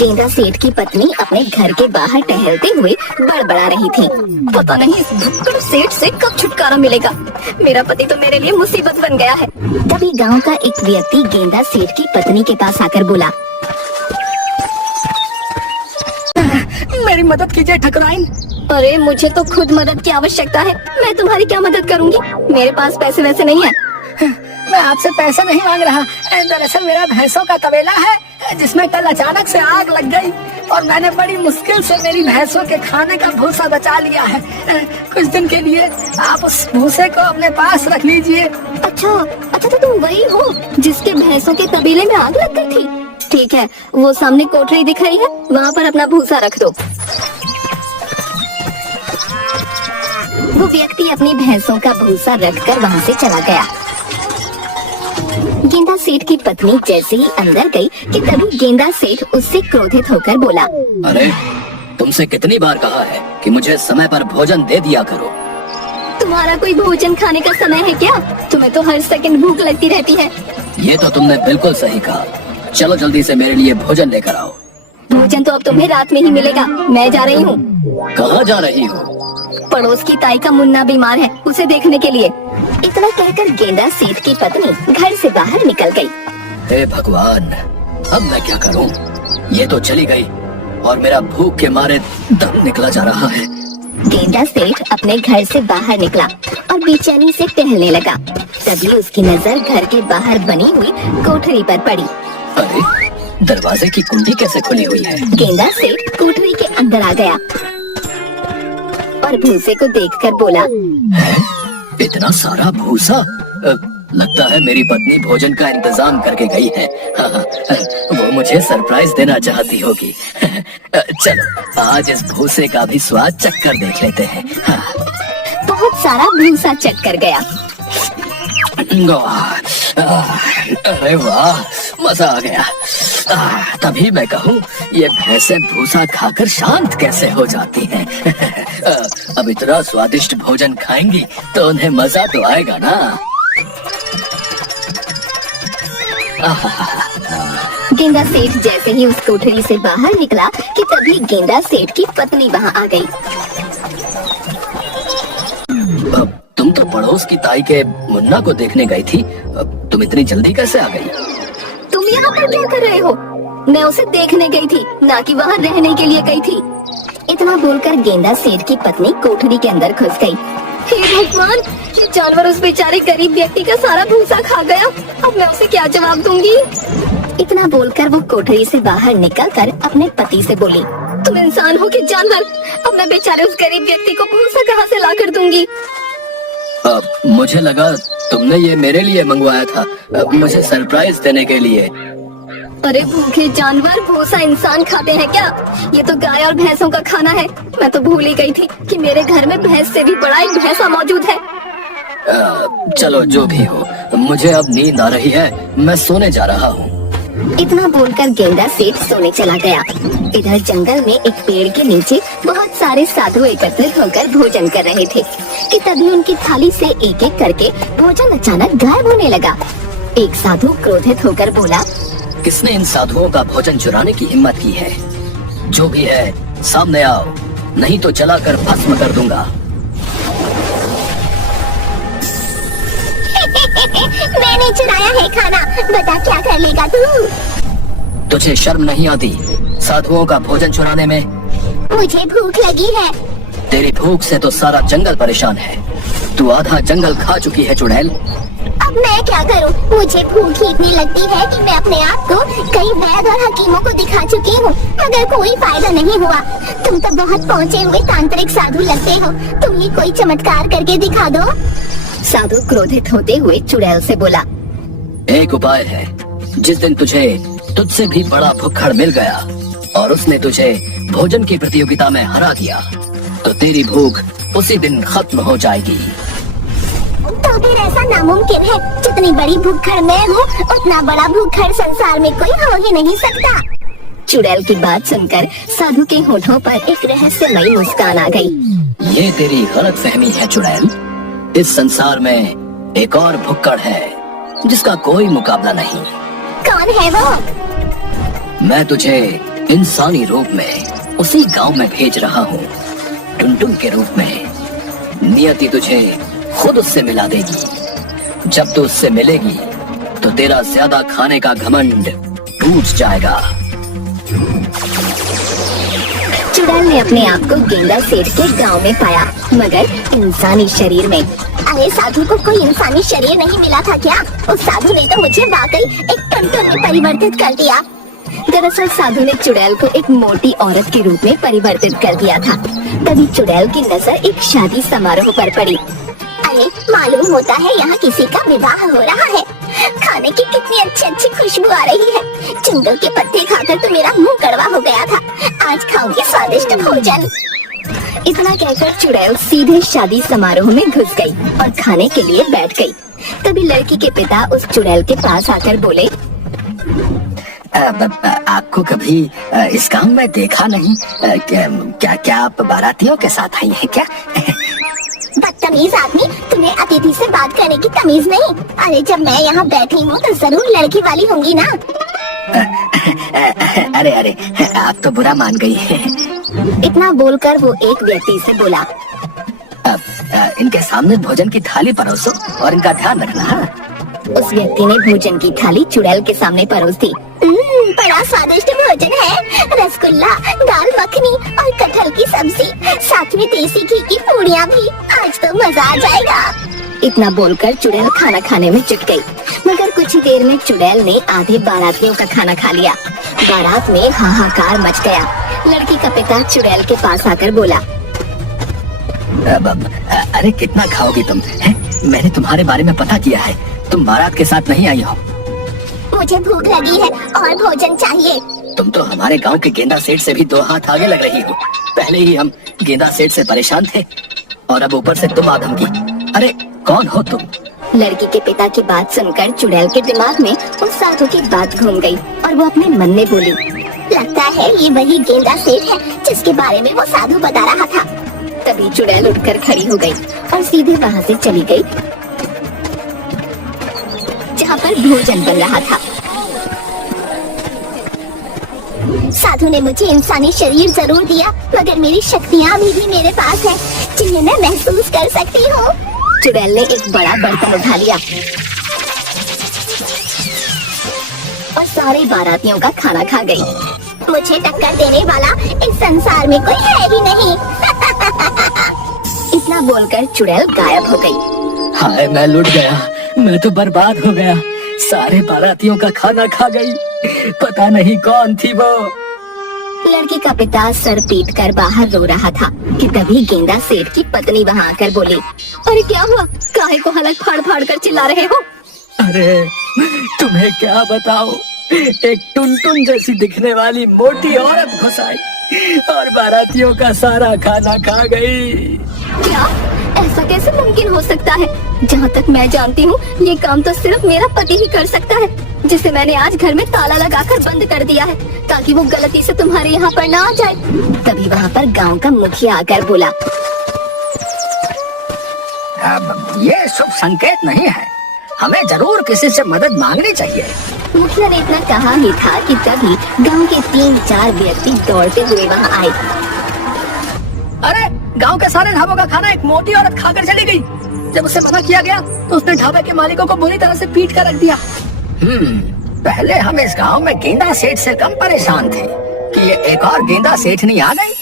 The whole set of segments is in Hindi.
गेंदा सेठ की पत्नी अपने घर के बाहर टहलते हुए बड़बड़ा रही थी। पता नहीं इस भुक्कड़ सेठ से कब छुटकारा मिलेगा। मेरा पति तो मेरे लिए मुसीबत बन गया है। तभी गांव का एक व्यक्ति गेंदा सेठ की पत्नी के पास आकर बोला, मेरी मदद कीजिए ठकुराइन। अरे मुझे तो खुद मदद की आवश्यकता है, मैं तुम्हारी क्या मदद करूंगी? मेरे पास पैसे वैसे नहीं है। मैं आपसे पैसा नहीं मांग रहा, दरअसल मेरा भैंसों का तबेला है जिसमें कल अचानक से आग लग गई और मैंने बड़ी मुश्किल से मेरी भैंसों के खाने का भूसा बचा लिया है। कुछ दिन के लिए आप उस भूसे को अपने पास रख लीजिए। अच्छा तो तुम वही हो जिसके भैंसों के तबेले में आग लग गई थी? ठीक है, वो सामने कोठरी दिख रही है, वहाँ पर अपना भूसा रख दो। वो व्यक्ति अपनी भैंसों का भूसा रखकर वहाँ से चला गया। गेंदा सेठ की पत्नी जैसे ही अंदर गई कि तभी गेंदा सेठ उससे क्रोधित होकर बोला, अरे तुमसे कितनी बार कहा है कि मुझे समय पर भोजन दे दिया करो। तुम्हारा कोई भोजन खाने का समय है क्या? तुम्हें तो हर सेकंड भूख लगती रहती है। ये तो तुमने बिल्कुल सही कहा। चलो जल्दी से मेरे लिए भोजन लेकर आओ। भोजन तो अब तुम्हें रात में ही मिलेगा। मैं जा रही हूँ। कहाँ जा रही हो? पड़ोस की ताई का मुन्ना बीमार है, उसे देखने के लिए। इतना कहकर गेंदा सेठ की पत्नी घर से बाहर निकल गई। हे भगवान, अब मैं क्या करूं? ये तो चली गई और मेरा भूख के मारे दम निकला जा रहा है। गेंदा सेठ अपने घर से बाहर निकला और बेचैनी से टहलने लगा। तभी उसकी नजर घर के बाहर बनी हुई कोठरी पर पड़ी। अरे दरवाजे की कुंडी कैसे खुली हुई है? गेंदा सेठ कोठरी के अंदर आ गया और भूसे को देखकर बोला, है? इतना सारा भूसा? लगता है मेरी पत्नी भोजन का इंतजाम करके गई है। हाँ, वो मुझे सरप्राइज देना चाहती होगी। चलो आज इस भूसे का भी स्वाद चखकर देख लेते हैं। हाँ। बहुत सारा भूसा चख कर गया। अरे वाह, मजा आ गया। तभी मैं कहूँ ये भैंसे भूसा खाकर शांत कैसे हो जाती हैं। अब इतना स्वादिष्ट भोजन खाएंगी तो उन्हें मजा तो आएगा ना। गेंदा सेठ जैसे ही उस कोठरी से बाहर निकला कि तभी गेंदा सेठ की पत्नी वहाँ आ गई। तुम तो पड़ोस की ताई के मुन्ना को देखने गई थी, तुम इतनी जल्दी कैसे आ गई? तुम यहाँ पर क्या कर रहे हो? मैं उसे देखने गई थी, ना कि वहाँ रहने के लिए गई थी। इतना बोलकर गेंदा सेठ की पत्नी कोठरी के अंदर घुस गई। हे भगवान, ये जानवर उस बेचारे गरीब व्यक्ति का सारा भूसा खा गया। अब मैं उसे क्या जवाब दूंगी? इतना बोलकर वो कोठरी से बाहर निकलकर अपने पति से बोली, तुम इंसान हो कि जानवर? अब मैं बेचारे उस गरीब व्यक्ति को भूसा कहाँ से ला कर दूंगी? मुझे लगा तुमने ये मेरे लिए मंगवाया था, मुझे सरप्राइज देने के लिए। अरे भूखे जानवर, भूसा इंसान खाते हैं क्या? ये तो गाय और भैंसों का खाना है। मैं तो भूल ही गई थी कि मेरे घर में भैंस से भी बड़ा एक भैंसा मौजूद है। चलो जो भी हो, मुझे अब नींद आ रही है, मैं सोने जा रहा हूँ। इतना बोलकर गेंदा सेठ सोने चला गया। इधर जंगल में एक पेड़ के नीचे बहुत सारे साधु एकत्रित होकर भोजन कर रहे थे कि तभी उनकी थाली से एक एक करके भोजन अचानक गायब होने लगा। एक साधु क्रोधित होकर बोला, किसने इन साधुओं का भोजन चुराने की हिम्मत की है? जो भी है सामने आओ, नहीं तो जलाकर भस्म कर दूंगा। मैंने चुराया है खाना, बता क्या कर लेगा तू? तुझे शर्म नहीं आती साधुओं का भोजन चुराने में? मुझे भूख लगी है। तेरी भूख से तो सारा जंगल परेशान है। तू आधा जंगल खा चुकी है चुड़ैल। अब मैं क्या करूं? मुझे भूख ही इतनी लगती है कि मैं अपने आप को कई वैद्य और हकीमों को दिखा चुकी हूँ, मगर कोई फायदा नहीं हुआ। तुम तो बहुत पहुँचे हुए तांत्रिक साधु लगते हो, तुम ही कोई चमत्कार करके दिखा दो। साधु क्रोधित होते हुए चुड़ैल से बोला, एक उपाय है। जिस दिन तुझसे भी बड़ा भुक्खड़ मिल गया और उसने तुझे भोजन की प्रतियोगिता में हरा दिया, तो तेरी भूख उसी दिन खत्म हो जाएगी। तो फिर ऐसा नामुमकिन है, जितनी बड़ी भुक्खड़ मैं हूँ उतना बड़ा भुक्खड़ संसार में कोई हो ही नहीं सकता। चुड़ैल की बात सुनकर साधु के होठों पर एक रहस्यमयी मुस्कान आ गई। ये तेरी गलतफहमी है चुड़ैल। इस संसार में एक और भुक्कड़ है जिसका कोई मुकाबला नहीं। कौन है वो? मैं तुझे इंसानी रूप में उसी गांव में भेज रहा हूँ। टुनटुन के रूप में नियति तुझे खुद उससे मिला देगी। जब तू उससे मिलेगी तो तेरा ज्यादा खाने का घमंड टूट जाएगा। चुड़ैल ने अपने आप को गेंदा सेठ के गांव में पाया, मगर इंसानी शरीर में। अरे साधु को कोई इंसानी शरीर नहीं मिला था क्या? उस साधु ने तो मुझे वाकई एक टुनटुन में परिवर्तित कर दिया। दरअसल साधु ने चुड़ैल को एक मोटी औरत के रूप में परिवर्तित कर दिया था। तभी चुड़ैल की नजर एक शादी समारोह पर पड़ी। अरे मालूम होता है यहाँ किसी का विवाह हो रहा है। खाने की कितनी अच्छी अच्छी खुशबू आ रही है। चिंगल के पत्ते खाकर तो मेरा मुंह कड़वा हो गया था। आज खाऊंगी स्वादिष्ट भोजन। इतना कहकर चुड़ैल सीधे शादी समारोह में घुस गई और खाने के लिए बैठ गई। तभी लड़की के पिता उस चुड़ैल के पास आकर बोले, आपको कभी इस गांव में देखा नहीं। क्या आप बारातियों के साथ आई हैं क्या? बदतमीज आदमी, तुम्हें अतिथि से बात करने की तमीज नहीं। अरे जब मैं यहाँ बैठी हूँ तो जरूर लड़की वाली होंगी ना। अरे आप तो बुरा मान गई है। इतना बोलकर वो एक व्यक्ति से बोला, अब इनके सामने भोजन की थाली परोसो और इनका ध्यान रखना। उस व्यक्ति ने भोजन की थाली चुड़ैल के सामने परोस दी। बड़ा स्वादिष्ट भोजन है। रसगुल्ला, दाल मखनी और कटहल की सब्जी, साथ में देसी घी की पूड़ियाँ भी। आज तो मजा आ जाएगा। इतना बोलकर चुड़ैल खाना खाने में जुट गई, मगर कुछ ही देर में चुड़ैल ने आधे बारातियों का खाना खा लिया। बारात में हाहाकार मच गया। लड़की का पिता चुड़ैल के पास आकर बोला, अरे कितना खाओगी तुम? मैंने तुम्हारे बारे में पता किया है, तुम बारात के साथ नहीं आई हो। मुझे भूख लगी है और भोजन चाहिए। तुम तो हमारे गांव के गेंदा सेठ से भी 2 हाथ आगे लग रही हो। पहले ही हम गेंदा सेठ से परेशान थे और अब ऊपर से तुम आधमकी। अरे कौन हो तुम? लड़की के पिता की बात सुनकर चुड़ैल के दिमाग में उस साधु की बात घूम गई और वो अपने मन में बोली, लगता है ये वही गेंदा सेठ है जिसके बारे में वो साधु बता रहा था। तभी चुड़ैल उठकर खड़ी हो गई और सीधे वहाँ से चली गई जहाँ पर भोजन बन रहा था। साधु ने मुझे इंसानी शरीर जरूर दिया, मगर मेरी शक्तियाँ अभी भी मेरे पास है, जिन्हें मैं महसूस कर सकती हूँ। चुड़ैल ने एक बड़ा बर्तन उठा लिया और सारे बारातियों का खाना खा गई। मुझे टक्कर देने वाला इस संसार में कोई है ही नहीं। इतना बोलकर चुड़ैल गायब हो गई। हाय मैं लुट गया, मैं तो बर्बाद हो गया। सारे बारातियों का खाना खा गई। पता नहीं कौन थी वो। लड़की का पिता सर पीट कर बाहर रो रहा था कि तभी गेंदा सेठ की पत्नी वहाँ आकर बोली, अरे क्या हुआ? काहे को हलक फाड़ फाड़ कर चिल्ला रहे हो? अरे तुम्हें क्या बताओ, एक टुनटुन जैसी दिखने वाली मोटी औरत घुस आई और बारातियों का सारा खाना खा गई। क्या? ऐसा कैसे मुमकिन हो सकता है? जहाँ तक मैं जानती हूँ ये काम तो सिर्फ मेरा पति ही कर सकता है, जिसे मैंने आज घर में ताला लगाकर बंद कर दिया है ताकि वो गलती से तुम्हारे यहाँ पर ना आ जाए। तभी वहाँ पर गांव का मुखिया आकर बोला, अब ये शुभ संकेत नहीं है, हमें जरूर किसी से मदद मांगनी चाहिए। मुखिया ने इतना कहा ही था कि तभी गांव के 3-4 व्यक्ति दौड़ते हुए वहाँ आए। अरे गांव के सारे ढाबों का खाना एक मोटी औरत खाकर चली गई। जब उसे मना किया गया तो उसने ढाबे के मालिकों को बुरी तरह से पीट कर रख दिया। पहले हम इस गांव में गेंदा सेठ से कम परेशान थे कि ये एक और गेंदा सेठनी आ गई।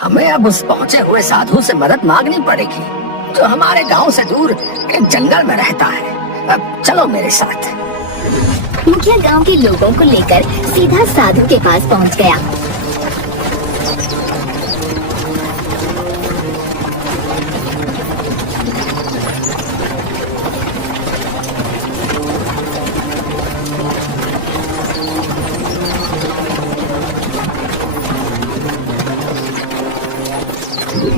हमें अब उस पहुंचे हुए साधु से मदद मांगनी पड़ेगी जो हमारे गांव से दूर एक जंगल में रहता है। अब चलो मेरे साथ। मुखिया गांव के लोगों को लेकर सीधा साधु के पास पहुंच गया।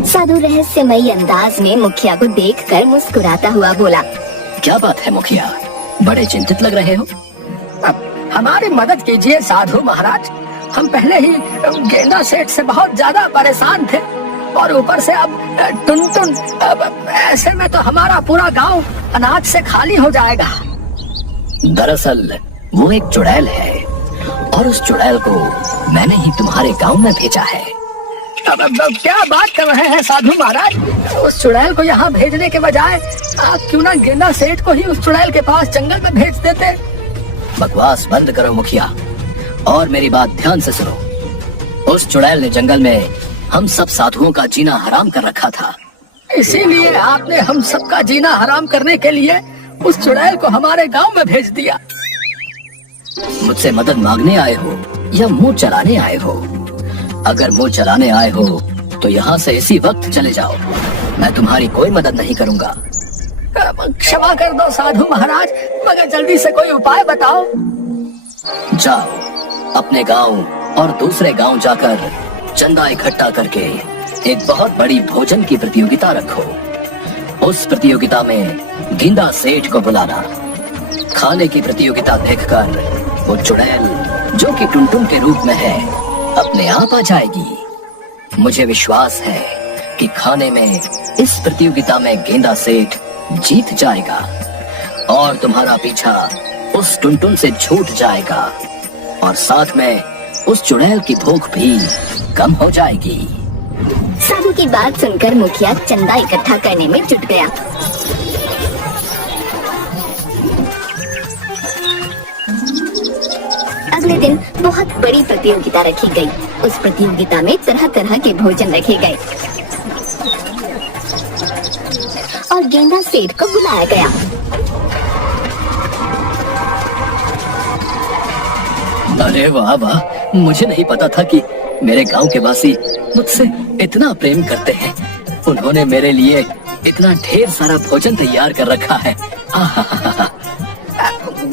साधु रहस्यमयी अंदाज में मुखिया को देखकर मुस्कुराता हुआ बोला, क्या बात है मुखिया, बड़े चिंतित लग रहे हो? अब हमारी मदद कीजिए साधु महाराज। हम पहले ही गेंदा सेठ से बहुत ज्यादा परेशान थे और ऊपर से अब टुनटुन। अब ऐसे में तो हमारा पूरा गांव अनाज से खाली हो जाएगा। दरअसल वो एक चुड़ैल है और उस चुड़ैल को मैंने ही तुम्हारे गांव में भेजा है। अब क्या बात कर रहे हैं साधु महाराज? उस चुड़ैल को यहाँ भेजने के बजाय आप क्यों ना गेंदा सेठ को ही उस चुड़ैल के पास जंगल में भेज देते? बकवास बंद करो मुखिया, और मेरी बात ध्यान से सुनो। उस चुड़ैल ने जंगल में हम सब साधुओं का जीना हराम कर रखा था। इसीलिए आपने हम सबका जीना हराम करने के लिए उस चुड़ैल को हमारे गांव में भेज दिया। मुझसे मदद मांगने आए हो या मुंह चलाने आए हो? अगर मुंह चलाने आए हो तो यहाँ से इसी वक्त चले जाओ, मैं तुम्हारी कोई मदद नहीं करूँगा। क्षमा कर दो साधु महाराज, मगर जल्दी से कोई उपाय बताओ। जाओ अपने गांव और दूसरे गांव जाकर चंदा इकट्ठा करके एक बहुत बड़ी भोजन की प्रतियोगिता रखो। उस प्रतियोगिता में गेंदा सेठ को बुलाना। खाने की प्रतियोगिता देखकर वो चुड़ैल जो कि टुनटुन के रूप में है अपने आप आ जाएगी। मुझे विश्वास है कि खाने में इस प्रतियोगिता में गेंदा सेठ जीत जाएगा और तुम्हारा पीछा उस टुनटुन से छूट जाएगा और साथ में उस चुड़ैल की भूख भी कम हो जाएगी। साधु की बात सुनकर मुखिया चंदा इकट्ठा करने में जुट गया। अगले दिन बहुत बड़ी प्रतियोगिता रखी गई। उस प्रतियोगिता में तरह तरह के भोजन रखे गए और गेंदा सेठ को बुलाया गया। अरे वाह वाह, मुझे नहीं पता था कि मेरे गांव के वासी मुझसे इतना प्रेम करते हैं। उन्होंने मेरे लिए इतना ढेर सारा भोजन तैयार कर रखा है।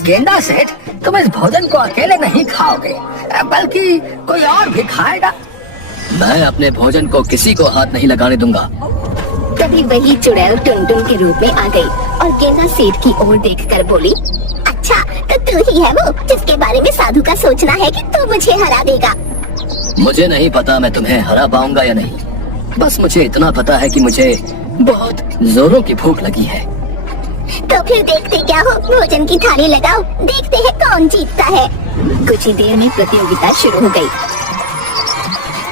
गेंदा सेठ, तुम इस भोजन को अकेले नहीं खाओगे, बल्कि कोई और भी खाएगा। मैं अपने भोजन को किसी को हाथ नहीं लगाने दूंगा। तभी वही चुड़ैल टुनटुन के रूप में आ गई और गेंदा सेठ की ओर देखकर बोली, अच्छा तो तू ही है वो जिसके बारे में साधु का सोचना है कि तू मुझे हरा देगा। मुझे नहीं पता मैं तुम्हें हरा पाऊंगा या नहीं, बस मुझे इतना पता है कि मुझे बहुत जोरों की भूख लगी है। तो फिर देखते क्या हो, भोजन की थाली लगाओ, देखते हैं कौन जीतता है। कुछ ही देर में प्रतियोगिता शुरू हो गई।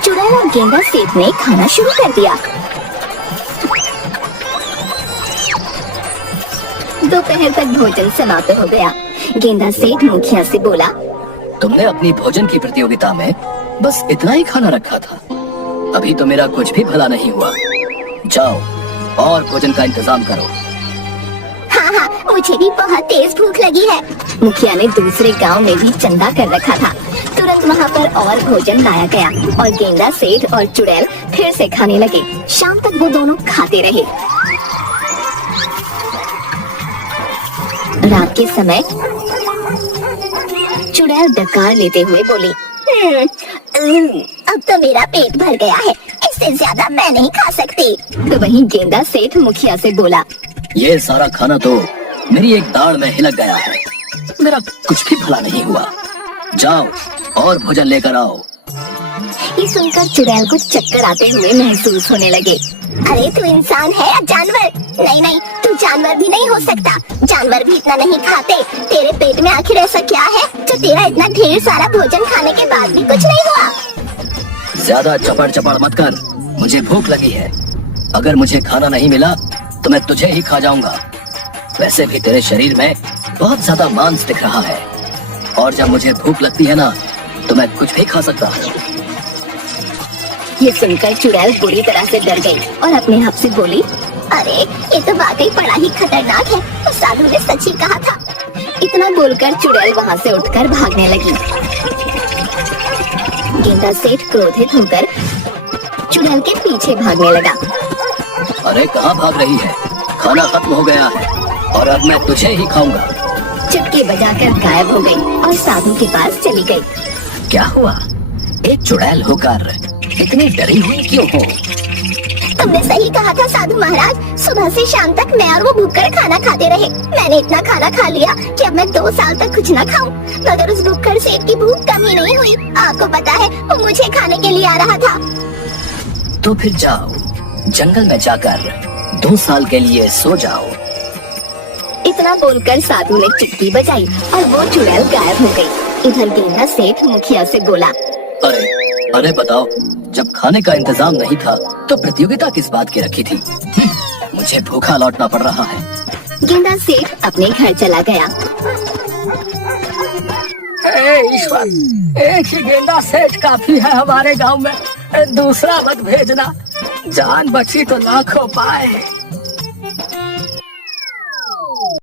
चुड़ैल और गेंदा सेठ ने खाना शुरू कर दिया। दोपहर तक भोजन समाप्त हो गया। गेंदा सेठ मुखिया से बोला, तुमने अपनी भोजन की प्रतियोगिता में बस इतना ही खाना रखा था, अभी तो मेरा कुछ भी भला नहीं हुआ। जाओ और भोजन का इंतजाम करो। हाँ हाँ, मुझे भी बहुत तेज भूख लगी है। मुखिया ने दूसरे गांव में भी चंदा कर रखा था। तुरंत वहाँ पर और भोजन लाया गया और गेंदा सेठ और चुड़ैल फिर से खाने लगे। शाम तक वो दोनों खाते रहे। रात के समय चुड़ैल डकार लेते हुए बोली, अब तो मेरा पेट भर गया है, इससे ज्यादा मैं नहीं खा सकती। तो वहीं गेंदा सेठ मुखिया से बोला, ये सारा खाना तो मेरी एक दाढ़ में हिलक गया है, मेरा कुछ भी भला नहीं हुआ। जाओ और भोजन लेकर आओ। ये सुनकर चुड़ैल को चक्कर आते हुए महसूस होने लगे। अरे तू इंसान है या जानवर? नहीं नहीं, तू जानवर भी नहीं हो सकता। जानवर भी इतना नहीं खाते। तेरे पेट में आखिर ऐसा क्या है जो तेरा इतना ढेर सारा भोजन खाने के बाद भी कुछ नहीं हुआ? ज्यादा चपड़ चपड़ मत कर, मुझे भूख लगी है। अगर मुझे खाना नहीं मिला तो मैं तुझे ही खा जाऊंगा। वैसे भी तेरे शरीर में बहुत ज्यादा मांस दिख रहा है और जब मुझे भूख लगती है ना तो मैं कुछ भी खा सकता हूँ। ये सुनकर चुड़ैल बुरी तरह से डर गई और अपने आप से बोली, अरे ये तो वाकई बड़ा ही खतरनाक है, तो साधु ने सच ही कहा था। इतना बोलकर चुड़ैल वहाँ से उठकर भागने लगी। गेंदा सेठ क्रोधित होकर चुड़ैल के पीछे भागने लगा। अरे कहाँ भाग रही है? खाना खत्म हो गया है और अब मैं तुझे ही खाऊंगा। चुटकी बजाकर गायब हो गई और साधु के पास चली गई। क्या हुआ? एक चुड़ैल होकर इतनी डरी हुई क्यों हो? तुमने सही कहा था साधु महाराज, सुबह से शाम तक मैं और वो भूखकर खाना खाते रहे। मैंने इतना खाना खा लिया कि अब मैं 2 साल तक कुछ न खाऊं, मगर उस भूखड़ सेठ की भूख कम ही नहीं हुई। आपको पता है वो मुझे खाने के लिए आ रहा था। तो फिर जाओ जंगल में जाकर 2 साल के लिए सो जाओ। इतना बोलकर साधु ने चुटकी बजाई और वो चुड़ैल गायब हो गई। इधर गेंदा सेठ मुखिया से बोला, अरे अरे बताओ, जब खाने का इंतजाम नहीं था तो प्रतियोगिता किस बात की रखी थी? मुझे भूखा लौटना पड़ रहा है। गेंदा सेठ अपने घर चला गया। हे ईश्वर, एक ही गेंदा सेठ काफी है हमारे गांव में, दूसरा मत भेजना। जान बची तो लाखों पाए।